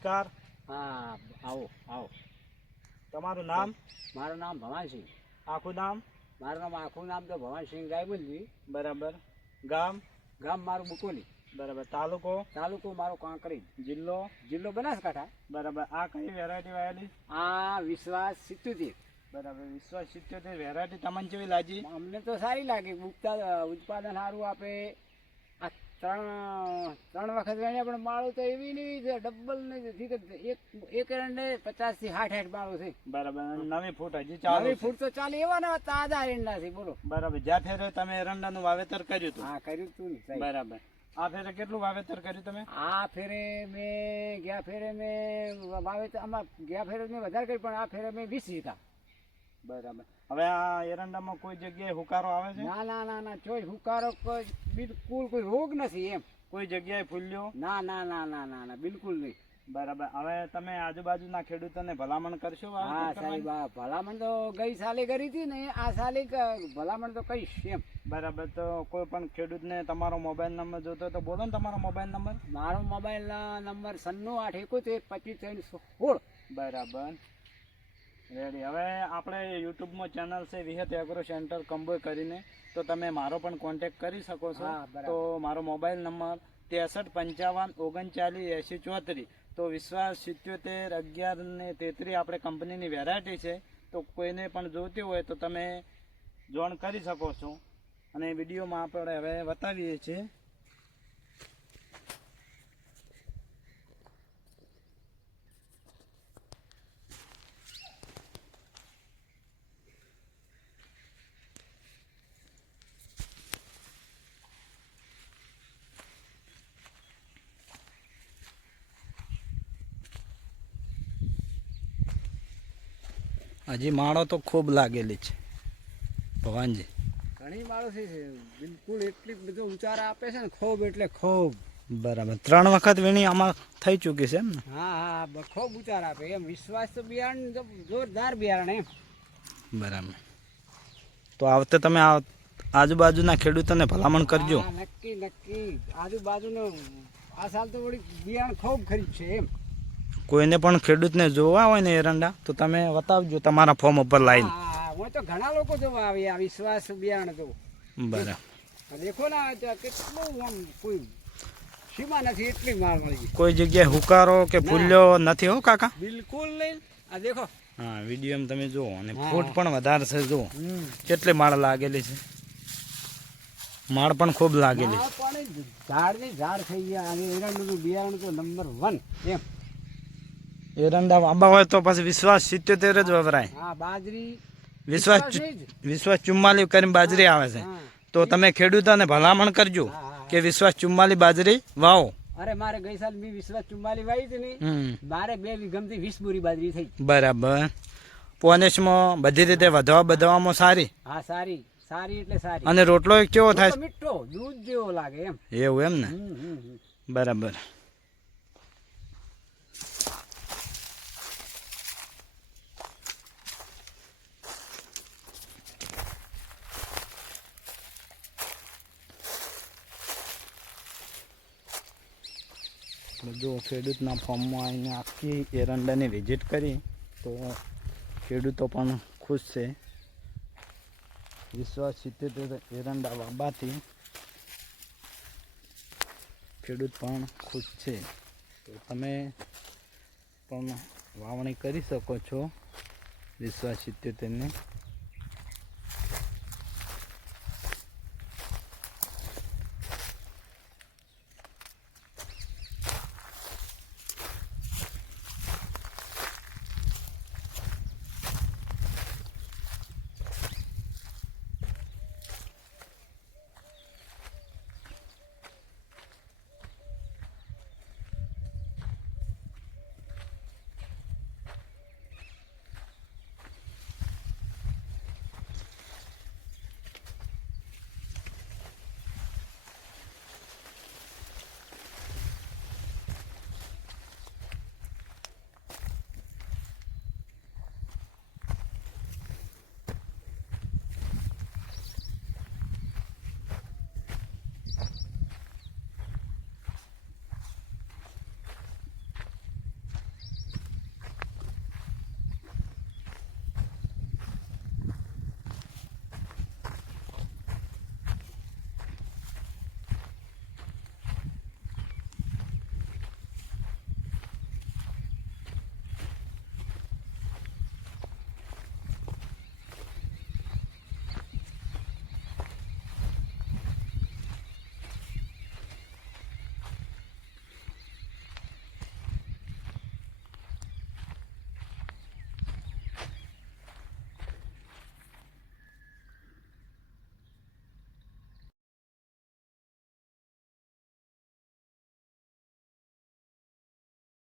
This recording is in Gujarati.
નમસ્કાર. હા આવો આવો. તમારું નામ? મારું નામ ભવાનસિંહ. આખું નામ? મારું નામ આખું નામ તો ભવાનસિંહ ગાયબુલજી. બરાબર. ગામ? ગામ મારું બુકોલી. બરાબર. તાલુકો? તાલુકો મારો કાંકરી. જિલ્લો? જિલ્લો બનાસકાંઠા. બરાબર. આ કઈ વેરાયટી વાયેલી? આ વિશ્વાસ સિત્તુતી બરાબર. વિશ્વાસ સિત્યોતેર વેરાયટી તમને જેવી લાગી? અમને તો સારી લાગી. ઉત્પાદન સારું આપે. ત્રણ ત્રણ વખત વેણ્યા પણ માળો તો એવી નહીં છે ડબલ ને એક એક એરંડે પચાસથી સાઠ સાઠ માળો છે. બરાબર. નવી ફૂટ હજી ચાલુ નવી ફૂટ તો ચાલે એવા ને તાજા એરંડા છે બોલો. બરાબર. જ્યાં ફેરે તમે એરંડાનું વાવેતર કર્યું હતું. હા કર્યું હતું ને બરાબર. આ ફેરે કેટલું વાવેતર કર્યું તમે? આ ફેરે મેં ગયા ફેરે મેં વાવેતર આમાં ગયા ફેરે મેં વધારે કર્યું પણ આ ફેરે મેં વીસ લીધા બરાબર. હવે આ એરંડામાં કોઈ જગ્યાએ હુકારો આવે છે? ના ના ના ના ચોઈ હુકારો કોઈ બિલકુલ કોઈ રોગ નથી એમ. કોઈ જગ્યાએ ફૂલ્યો? ના ના ના ના ના ના બિલકુલ નહીં. બરાબર. હવે તમે આજુબાજુના ખેડૂતોને ભલામણ કરશો હા સાહેબ ભલામણ તો ગઈ સાલે કરી હતી ને આ સાલે ભલામણ તો કહીશ એમ. બરાબર તો કોઈ પણ ખેડૂતને તમારો મોબાઈલ નંબર જોતો તો બોલો ને તમારો મોબાઈલ નંબર. મારો મોબાઈલ નંબર સન્નું આઠ એકોતેર પચીસ ત્રણ સોળ. બરાબર. રેડી. હવે આપણે યુટ્યુબમાં ચેનલ છે વિહત એગ્રો સેન્ટર કંબોય કરીને. તો તમે મારો પણ કોન્ટેક કરી શકો છો. તો મારો મોબાઈલ નંબર ત્રેસઠ પંચાવન ઓગણચાલીસ એંસી ચોત્રીસ. તો વિશ્વાસ સિત્યોતેર અગિયાર ને તેત્રીસ આપણે કંપનીની વેરાયટી છે. તો કોઈને પણ જોઈતી હોય તો તમે જોઈન કરી શકો છો. અને વિડીયોમાં આપણે હવે બતાવીએ છીએ. હજી માળો તો ખૂબ લાગેલી છે. ભગવાનજી. ઘણી માળો છે બિલકુલ એટલી બધો ઉચાર આપે છે ને ખૂબ એટલે ખૂબ. બરાબર. ત્રણ વખત વીણી આમાં થઈ ચૂકી છે એમ ને? હા હા ખૂબ ઉચાર આપે. એમ વિશ્વાસ તો બિયારણ જોરદાર બિયારણ એમ. બરાબર. તો આવતે તમે આ આજુબાજુના ખેડૂતોને ભલામણ કરજો. નક્કી નક્કી. આજુબાજુનો આ સાલ તો વળી બિયારણ ખૂબ ખરીદ છે એમ. કોઈને પણ ખેડૂતને જોવા હોય ને એરંડા તો તમે બતાવજો તમારા ફોર્મ ઉપર લાઈન. હા તો ઘણા લોકો જોવા આવે આ વિશ્વાસ બિયાણ તો. બરાબર. દેખો ને કેટલું આમ કોઈ સીમા નથી એટલી માલ મળી. કોઈ જગ્યાએ હુકારો કે ફૂલ્યો નથી હો કાકા? બિલકુલ નહીં. આ દેખો. હા વીડિયો તમે જુઓ અને. ફૂટ પણ વધારે છે જુઓ. કેટલી માળ લાગેલી છે. માળ પણ ખૂબ લાગેલી ઝાડની ઝાડ થઈ ગયા અને એરંડનું બિયારણ તો નંબર વન એમ. એરંડા વાંબા હોય તો પછી વિશ્વાસ સિત્યોતેર જ વપરાય. બાજરી વિશ્વાસ વિશ્વાસ ચુમ્માલી કરીને બાજરી આવે છે. તો તમે ખેડૂતોને ભલામણ કરજો. કે વિશ્વાસ ચુમ્માલી બાજરી વાવો. અરે મારે ગઈ સાલ મેં વિશ્વાસ ચુમ્માલી વાવી હતી ને મારે બે વીઘમથી વીસ બોરી બાજરી થઈ. બરાબર. પોનેશમાં બધી રીતે વધવા બધવામાં સારી. હા સારી. સારી એટલે સારી. અને રોટલો એક કેવો થાય? મીઠો દૂધ જેવો લાગે એમ. એવું એમ ને. બરાબર. જો ખેડૂતના ફોર્મમાં આવીને આખી એરંડાની વિઝિટ કરી, તો ખેડૂતો પણ ખુશ છે. વિશ્વાસ સિત્તેર એરંડા વાબાથી ખેડૂત પણ ખુશ છે. તો તમે પણ વાવણી કરી શકો છો. વિશ્વાસ સિત્તેરને